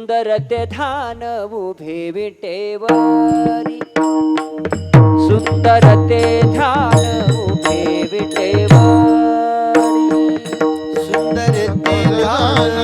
सुंदर ते धान उभे विटेवरी, सुंदर ते ध्यान उभे विटेवरी, सुंदर ते ध्यान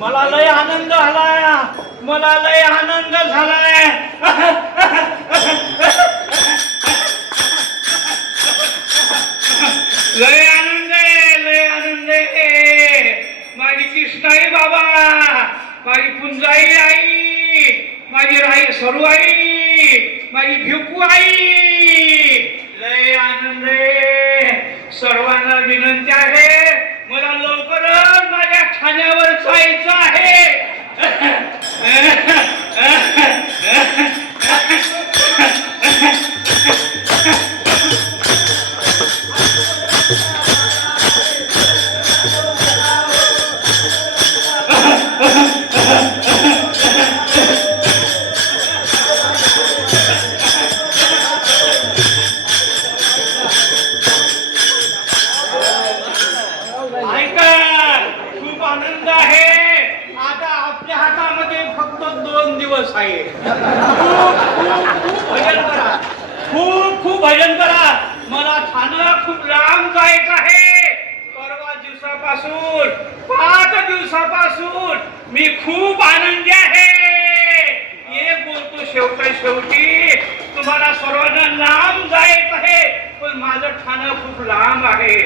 मला लय आनंद झाला, मला लय आनंद झालाय. लय आनंद आहे, लय आनंद आहे. माझी कृष्णाई बाबा, माझी पुंजाई आई, माझी राई सरू आई, माझी भिकू आई, लय आनंद आहे. सर्वांना विनंती आहे, मला लवकरच माझ्या ठाण्यावर जायचं आहे. आहे. खूप भजन करा. मला ठाणं खूप लांब जायचं आहे. परवा दिवसापासून 5 दिवसापासून मी खूप आनंदी आहे. एक बोलतो शेवटी तुम्हाला सर्वांना लांब जायचं आहे, पण माझं ठाणं खूप लांब आहे.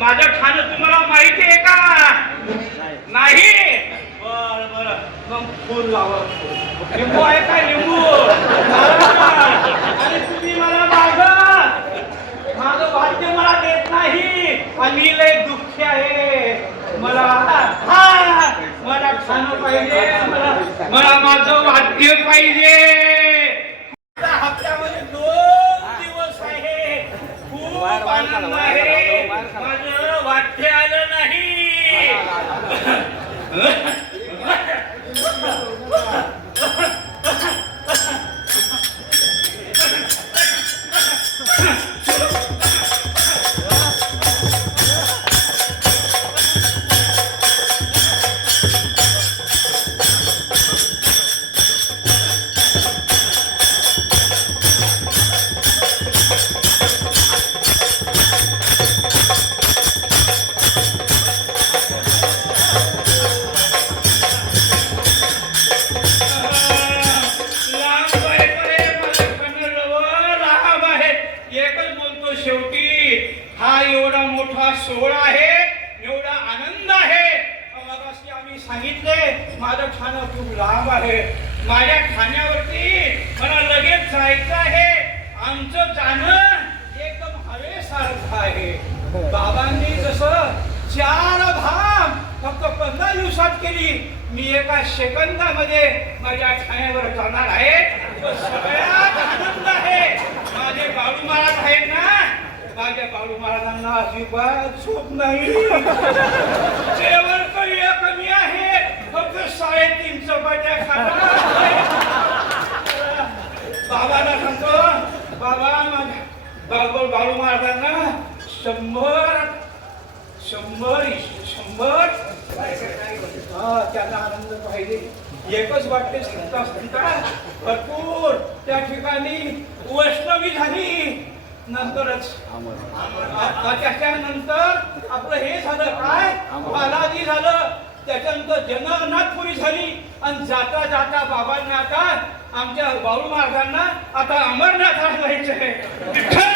माझं ठाणं तुम्हाला माहिती आहे का? नाही? बर मग फूल लावा. लिंबू आहे का? लिंबू. आणि तुम्ही मला माझं वाद्य मला देत नाही. आणि लय दुःखी आहे. मला खाणं पाहिजे. मला माझं वाद्य पाहिजे. हप्त्यामध्ये 2 दिवस आहे. खूप आनंद आहे. माझं वाद्य आलं नाही. सोहळा आहे, एवढा आनंद आहे. मगाशी आम्ही सांगितले माझं ठाणं खूप लांब आहे. माझ्या ठाण्यावरती मला लगेच जायचं आहे. आमचं जाणं एकदम हवेसारखं आहे. बाबांनी जसं 4 धाम फक्त 15 दिवसात केली, मी एका सेकंदामध्ये माझ्या ठाण्यावर जाणार आहे. सगळ्यात आनंद आहे. माझे बाळू महाराज आहेत ना, माझ्या बाळू महाराजांना अजिबात झोप नाही. जेवण कमी आहे, फक्त 3.5 चपात्या खातात. बाबाला सांगतो, बाबा माझ्या बाळू महाराजांना 100 हा त्यांना आनंद पाहिजे. एकच वाटते संता संता भरपूर त्या ठिकाणी वैष्णवी झाली. नंतरच त्याच्यानंतर आपलं हे झालं काय बालाजी झालं. त्याच्यानंतर जननाथपुरी झाली आणि जाता जाता बाबांना आता आमच्या बाळू महाराजांना आता अमरनाथाला जायचंय. विठ्ठल